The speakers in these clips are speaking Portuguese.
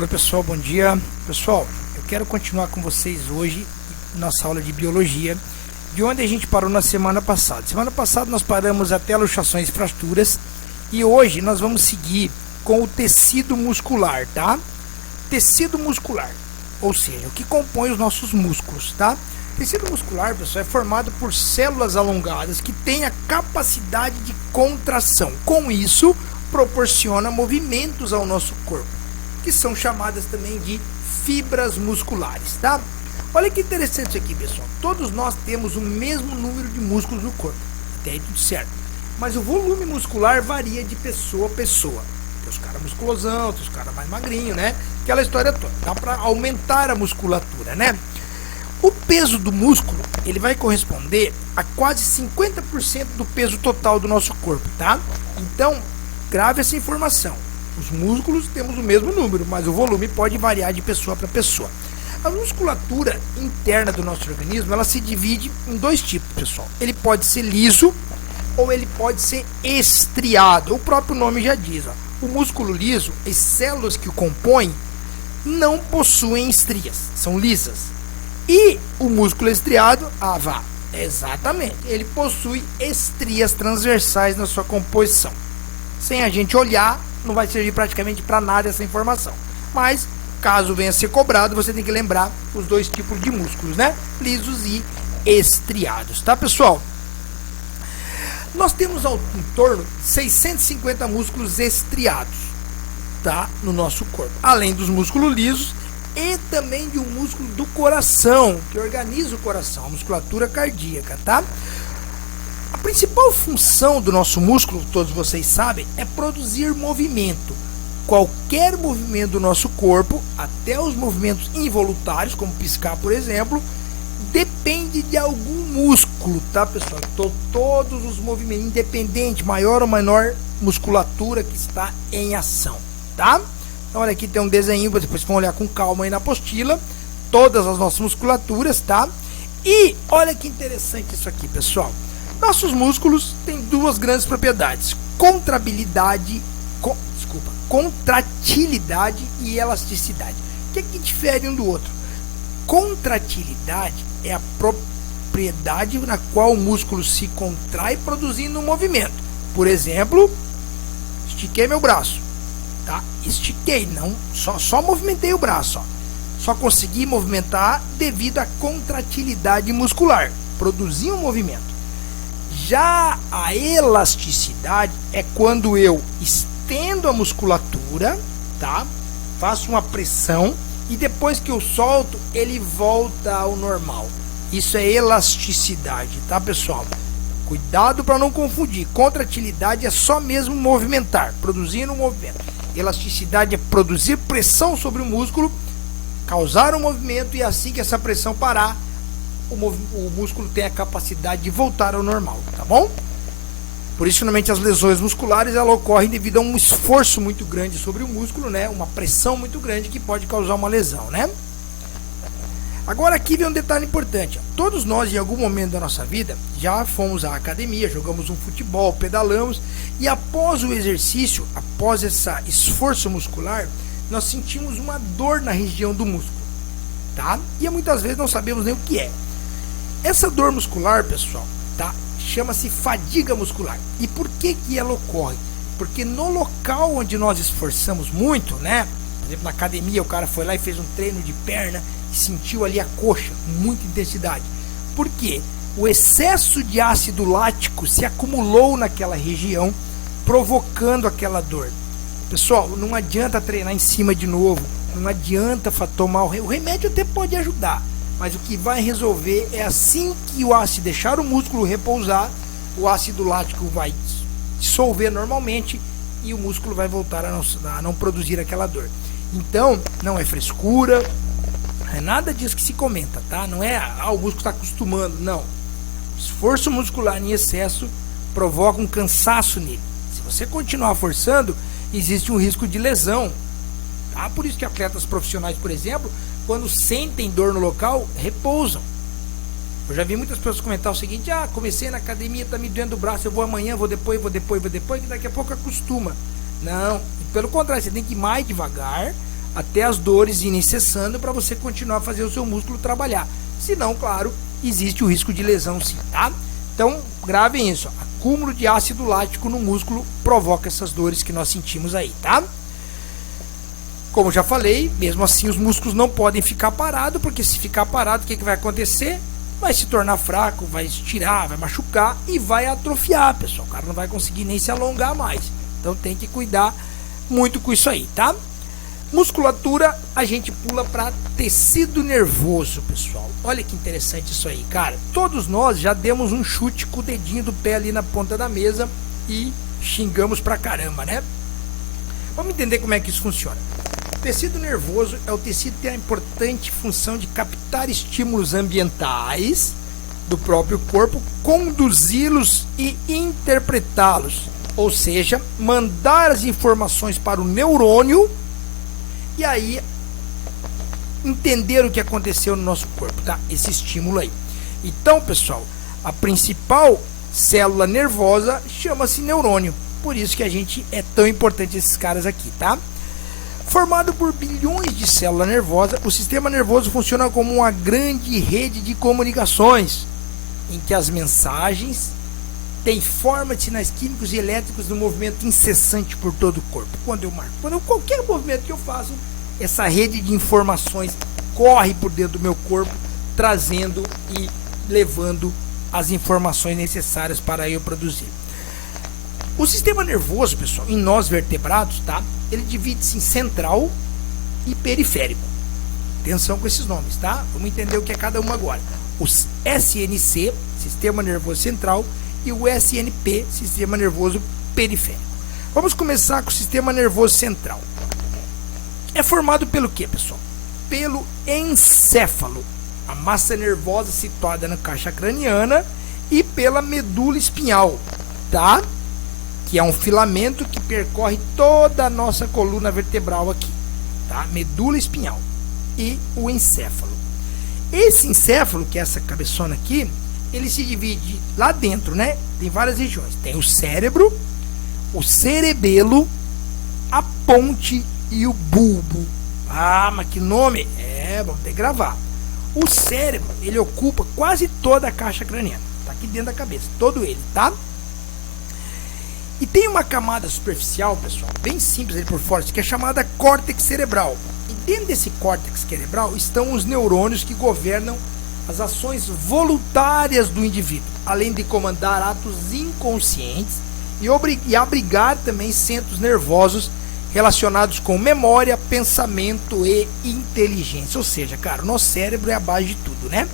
Oi pessoal, bom dia. Pessoal, eu quero continuar com vocês hoje nossa aula de biologia, de onde a gente parou na semana passada. Semana passada nós paramos até luxações e fraturas e hoje nós vamos seguir com o tecido muscular, tá? Tecido muscular, ou seja, o que compõe os nossos músculos, tá? Tecido muscular, pessoal, é formado por células alongadas que têm a capacidade de contração. Com isso, proporciona movimentos ao nosso corpo, que são chamadas também de fibras musculares, tá? Olha que interessante isso aqui, pessoal. Todos nós temos o mesmo número de músculos no corpo, até aí tudo certo. Mas o volume muscular varia de pessoa a pessoa. Tem os caras musculosão, tem os caras mais magrinhos, né? Aquela história toda. Dá para aumentar a musculatura, né? O peso do músculo, ele vai corresponder a quase 50% do peso total do nosso corpo, tá? Então, grave essa informação. Os músculos temos o mesmo número, mas o volume pode variar de pessoa para pessoa. A musculatura interna do nosso organismo, ela se divide em dois tipos, pessoal. Ele pode ser liso ou ele pode ser estriado. O próprio nome já diz, ó. O músculo liso, as células que o compõem, não possuem estrias, são lisas. E o músculo estriado, exatamente, ele possui estrias transversais na sua composição. Sem a gente olhar, não vai servir praticamente para nada essa informação. Mas, caso venha a ser cobrado, você tem que lembrar os dois tipos de músculos, né? Lisos e estriados, tá, pessoal? Nós temos em torno de 650 músculos estriados, tá? No nosso corpo. Além dos músculos lisos e também de um músculo do coração, que organiza o coração, a musculatura cardíaca, tá? A principal função do nosso músculo, todos vocês sabem, é produzir movimento. Qualquer movimento do nosso corpo, até os movimentos involuntários, como piscar, por exemplo, depende de algum músculo, tá, pessoal? Então, todos os movimentos, independente, maior ou menor musculatura que está em ação, tá? Então, olha aqui, tem um desenho, depois vão olhar com calma aí na apostila, todas as nossas musculaturas, tá? E olha que interessante isso aqui, pessoal. Nossos músculos têm duas grandes propriedades: contratilidade e elasticidade. O que é que difere um do outro? Contratilidade é a propriedade na qual o músculo se contrai produzindo um movimento. Por exemplo, estiquei meu braço, tá? Estiquei, não, só movimentei o braço, ó. Só consegui movimentar devido à contratilidade muscular, produzir um movimento. Já a elasticidade é quando eu estendo a musculatura, tá? Faço uma pressão e depois que eu solto, ele volta ao normal. Isso é elasticidade, tá, pessoal? Cuidado para não confundir. Contratilidade é só mesmo movimentar, produzindo um movimento. Elasticidade é produzir pressão sobre o músculo, causar um movimento e assim que essa pressão parar, o músculo tem a capacidade de voltar ao normal, tá bom? Por isso, normalmente, as lesões musculares elas ocorrem devido a um esforço muito grande sobre o músculo, né? Uma pressão muito grande que pode causar uma lesão, né? Agora aqui vem um detalhe importante. Ó. Todos nós, em algum momento da nossa vida, já fomos à academia, jogamos um futebol, pedalamos e após o exercício, após esse esforço muscular, nós sentimos uma dor na região do músculo, tá? E muitas vezes não sabemos nem o que é. Essa dor muscular, pessoal, tá? Chama-se fadiga muscular. E por que ela ocorre? Porque no local onde nós esforçamos muito, né? Por exemplo, na academia, o cara foi lá e fez um treino de perna e sentiu ali a coxa com muita intensidade. Por quê? O excesso de ácido lático se acumulou naquela região, provocando aquela dor. Pessoal, não adianta treinar em cima de novo, não adianta tomar o remédio, até pode ajudar. Mas o que vai resolver é assim que o ácido deixar o músculo repousar, o ácido lático vai dissolver normalmente e o músculo vai voltar a não produzir aquela dor. Então, não é frescura, não é nada disso que se comenta, tá? Não é, o músculo está acostumando, não. O esforço muscular em excesso provoca um cansaço nele. Se você continuar forçando, existe um risco de lesão, tá? Por isso que atletas profissionais, por exemplo, quando sentem dor no local, repousam. Eu já vi muitas pessoas comentar o seguinte: comecei na academia, tá me doendo o braço, eu vou amanhã, vou depois, que daqui a pouco acostuma. Não, pelo contrário, você tem que ir mais devagar, até as dores irem cessando para você continuar a fazer o seu músculo trabalhar. Senão, claro, existe o risco de lesão sim, tá? Então, gravem isso. Acúmulo de ácido lático no músculo provoca essas dores que nós sentimos aí, tá? Como já falei, mesmo assim os músculos não podem ficar parados, porque se ficar parado, o que vai acontecer? Vai se tornar fraco, vai estirar, vai machucar e vai atrofiar, pessoal. O cara não vai conseguir nem se alongar mais. Então tem que cuidar muito com isso aí, tá? Musculatura, a gente pula para tecido nervoso, pessoal. Olha que interessante isso aí, cara. Todos nós já demos um chute com o dedinho do pé ali na ponta da mesa e xingamos pra caramba, né? Vamos entender como é que isso funciona. O tecido nervoso é o tecido que tem a importante função de captar estímulos ambientais do próprio corpo, conduzi-los e interpretá-los. Ou seja, mandar as informações para o neurônio e aí entender o que aconteceu no nosso corpo, tá? Esse estímulo aí. Então, pessoal, a principal célula nervosa chama-se neurônio. Por isso que a gente é tão importante esses caras aqui, tá? Formado por bilhões de células nervosas, o sistema nervoso funciona como uma grande rede de comunicações, em que as mensagens têm forma de sinais químicos e elétricos no movimento incessante por todo o corpo. Qualquer movimento que eu faço, essa rede de informações corre por dentro do meu corpo, trazendo e levando as informações necessárias para eu produzir. O sistema nervoso, pessoal, em nós vertebrados, tá? Ele divide-se em central e periférico. Atenção com esses nomes, tá? Vamos entender o que é cada um agora. O SNC, Sistema Nervoso Central, e o SNP, Sistema Nervoso Periférico. Vamos começar com o Sistema Nervoso Central. É formado pelo que, pessoal? Pelo encéfalo, a massa nervosa situada na caixa craniana, e pela medula espinhal, tá? Que é um filamento que percorre toda a nossa coluna vertebral aqui, tá? Medula espinhal e o encéfalo. Esse encéfalo, que é essa cabeçona aqui, ele se divide lá dentro, né? Tem várias regiões. Tem o cérebro, o cerebelo, a ponte e o bulbo. Ah, mas que nome! Vamos ter que gravar. O cérebro, ele ocupa quase toda a caixa craniana. Tá aqui dentro da cabeça, todo ele, tá? E tem uma camada superficial, pessoal, bem simples ali por fora, que é chamada córtex cerebral. E dentro desse córtex cerebral estão os neurônios que governam as ações voluntárias do indivíduo, além de comandar atos inconscientes e abrigar também centros nervosos relacionados com memória, pensamento e inteligência. Ou seja, cara, o nosso cérebro é a base de tudo, né?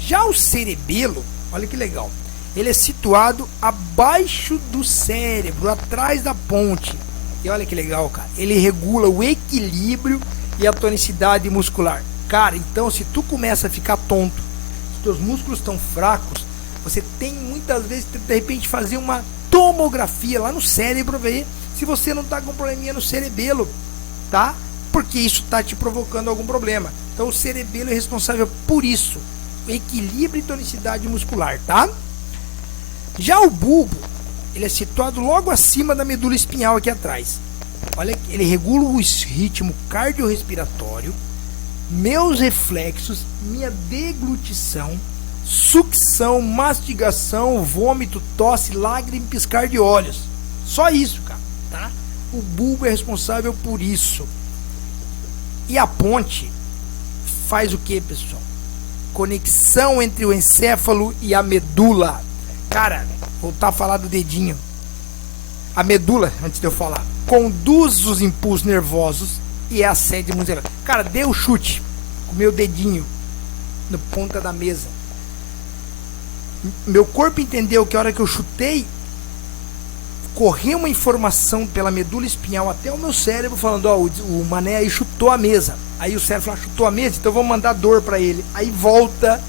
Já o cerebelo, olha que legal, ele é situado abaixo do cérebro, atrás da ponte. E olha que legal, cara. Ele regula o equilíbrio e a tonicidade muscular. Cara, então se tu começa a ficar tonto, se teus músculos estão fracos, você tem muitas vezes, de repente, fazer uma tomografia lá no cérebro, ver se você não está com probleminha no cerebelo, tá? Porque isso está te provocando algum problema. Então o cerebelo é responsável por isso. Equilíbrio e tonicidade muscular, tá? Já o bulbo, ele é situado logo acima da medula espinhal aqui atrás. Olha, ele regula o ritmo cardiorrespiratório, meus reflexos, minha deglutição, sucção, mastigação, vômito, tosse, lágrima e piscar de olhos. Só isso, cara, tá? O bulbo é responsável por isso. E a ponte faz o que, pessoal? Conexão entre o encéfalo e a medula. Cara, voltar a falar do dedinho. A medula, antes de eu falar, conduz os impulsos nervosos e é a sede muscular. Cara, dê o chute com o meu dedinho na ponta da mesa. Meu corpo entendeu que a hora que eu chutei, correu uma informação pela medula espinhal até o meu cérebro falando, ó, o mané aí chutou a mesa. Aí o cérebro fala, chutou a mesa, então eu vou mandar dor pra ele. Aí volta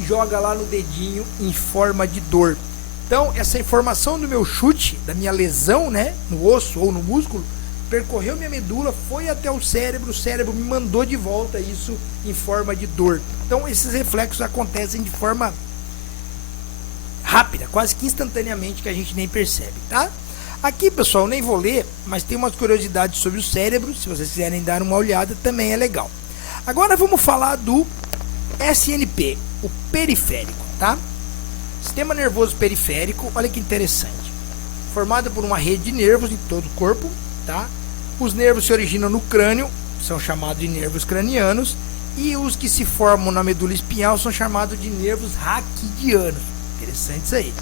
e joga lá no dedinho em forma de dor. Então essa informação do meu chute, da minha lesão, né, no osso ou no músculo, percorreu minha medula, foi até o cérebro me mandou de volta isso em forma de dor. Então esses reflexos acontecem de forma rápida, quase que instantaneamente, que a gente nem percebe, tá? Aqui, pessoal, eu nem vou ler, mas tem umas curiosidades sobre o cérebro, se vocês quiserem dar uma olhada, também é legal. Agora vamos falar do SNP, o periférico, tá? Sistema nervoso periférico, olha que interessante. Formado por uma rede de nervos em todo o corpo, tá? Os nervos se originam no crânio, são chamados de nervos cranianos, e os que se formam na medula espinhal são chamados de nervos raquidianos. Interessante isso aí.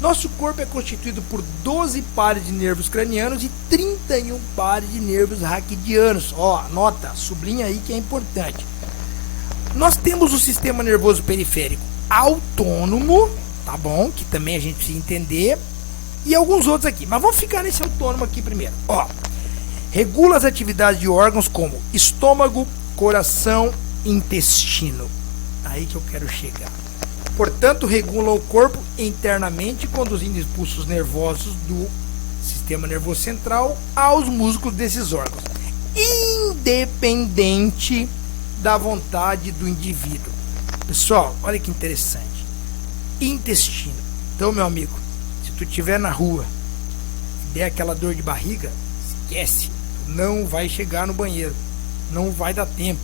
Nosso corpo é constituído por 12 pares de nervos cranianos e 31 pares de nervos raquidianos. Ó, anota, sublinha aí que é importante. Nós temos o sistema nervoso periférico autônomo, tá bom? Que também a gente precisa entender. E alguns outros aqui, mas vamos ficar nesse autônomo aqui primeiro. Ó, regula as atividades de órgãos como estômago, coração, intestino. Aí que eu quero chegar. Portanto, regula o corpo internamente, conduzindo impulsos nervosos do sistema nervoso central aos músculos desses órgãos, independente da vontade do indivíduo. Pessoal, olha que interessante. Intestino. Então, meu amigo, se tu estiver na rua e der aquela dor de barriga, esquece, não vai chegar no banheiro, não vai dar tempo.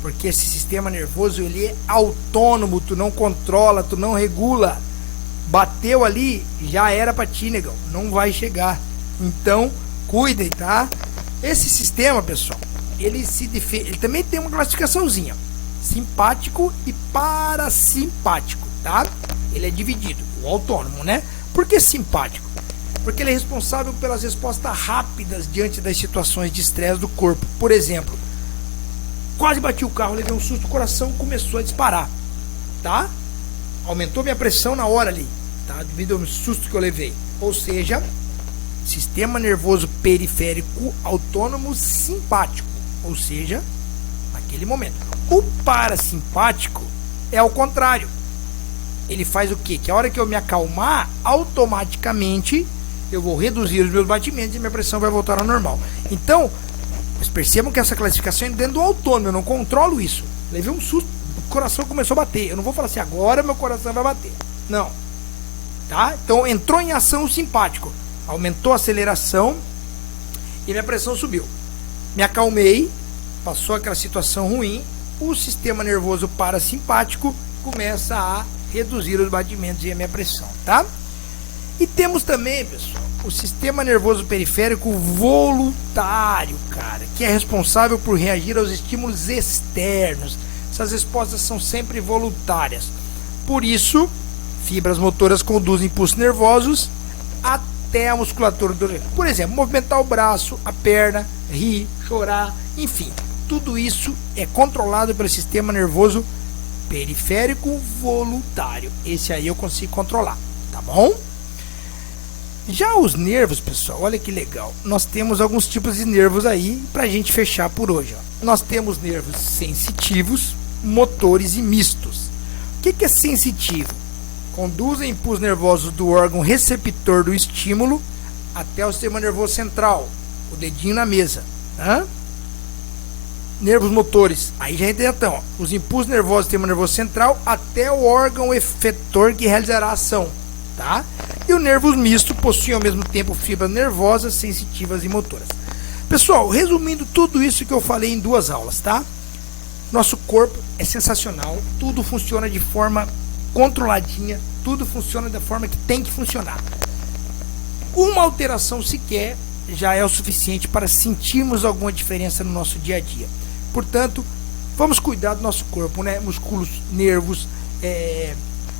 Porque esse sistema nervoso, ele é autônomo, tu não controla, tu não regula. Bateu ali, já era pra ti, negão, não vai chegar. Então, cuidem, tá? Esse sistema, pessoal, ele também tem uma classificaçãozinha. Simpático e parasimpático, tá? Ele é dividido, o autônomo, né? Por que simpático? Porque ele é responsável pelas respostas rápidas diante das situações de estresse do corpo. Por exemplo, quase bati o carro, levei um susto, o coração começou a disparar, tá? Aumentou minha pressão na hora ali, tá? Devido ao susto que eu levei. Ou seja, sistema nervoso periférico autônomo simpático. Ou seja, naquele momento. O parasimpático é ao contrário. Ele faz o quê? Que a hora que eu me acalmar, automaticamente eu vou reduzir os meus batimentos e minha pressão vai voltar ao normal. Então, vocês percebam que essa classificação é dentro do autônomo, eu não controlo isso. Levei um susto, o coração começou a bater. Eu não vou falar assim, agora meu coração vai bater. Não. Tá? Então entrou em ação o simpático. Aumentou a aceleração e minha pressão subiu. Me acalmei, passou aquela situação ruim, o sistema nervoso parasimpático começa a reduzir os batimentos e a minha pressão, tá? E temos também, pessoal, o sistema nervoso periférico voluntário, cara, que é responsável por reagir aos estímulos externos. Essas respostas são sempre voluntárias. Por isso, fibras motoras conduzem impulsos nervosos até a musculatura do organismo. Por exemplo, movimentar o braço, a perna, rir, chorar, enfim. Tudo isso é controlado pelo sistema nervoso periférico voluntário. Esse aí eu consigo controlar, tá bom? Já os nervos, pessoal, olha que legal. Nós temos alguns tipos de nervos aí pra gente fechar por hoje. Ó. Nós temos nervos sensitivos, motores e mistos. O que é sensitivo? Conduzem impulsos nervosos do órgão receptor do estímulo até o sistema nervoso central, o dedinho na mesa. Nervos motores, aí já entra então, os impulsos nervosos do sistema nervoso central até o órgão efetor que realizará a ação, tá? E o nervos misto possui ao mesmo tempo fibras nervosas, sensitivas e motoras. Pessoal, resumindo tudo isso que eu falei em 2 aulas, tá? Nosso corpo é sensacional, tudo funciona de forma controladinha, tudo funciona da forma que tem que funcionar. Uma alteração sequer já é o suficiente para sentirmos alguma diferença no nosso dia a dia. Portanto, vamos cuidar do nosso corpo, né? Músculos, nervos,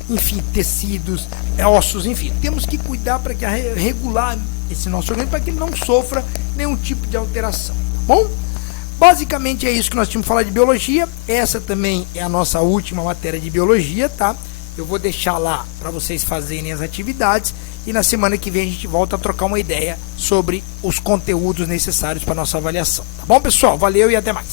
enfim, tecidos, ossos, enfim. Temos que cuidar para regular esse nosso organismo para que ele não sofra nenhum tipo de alteração, tá bom? Basicamente é isso que nós tínhamos que falar de biologia. Essa também é a nossa última matéria de biologia, tá? Eu vou deixar lá para vocês fazerem as atividades e na semana que vem a gente volta a trocar uma ideia sobre os conteúdos necessários para nossa avaliação. Tá bom, pessoal? Valeu e até mais.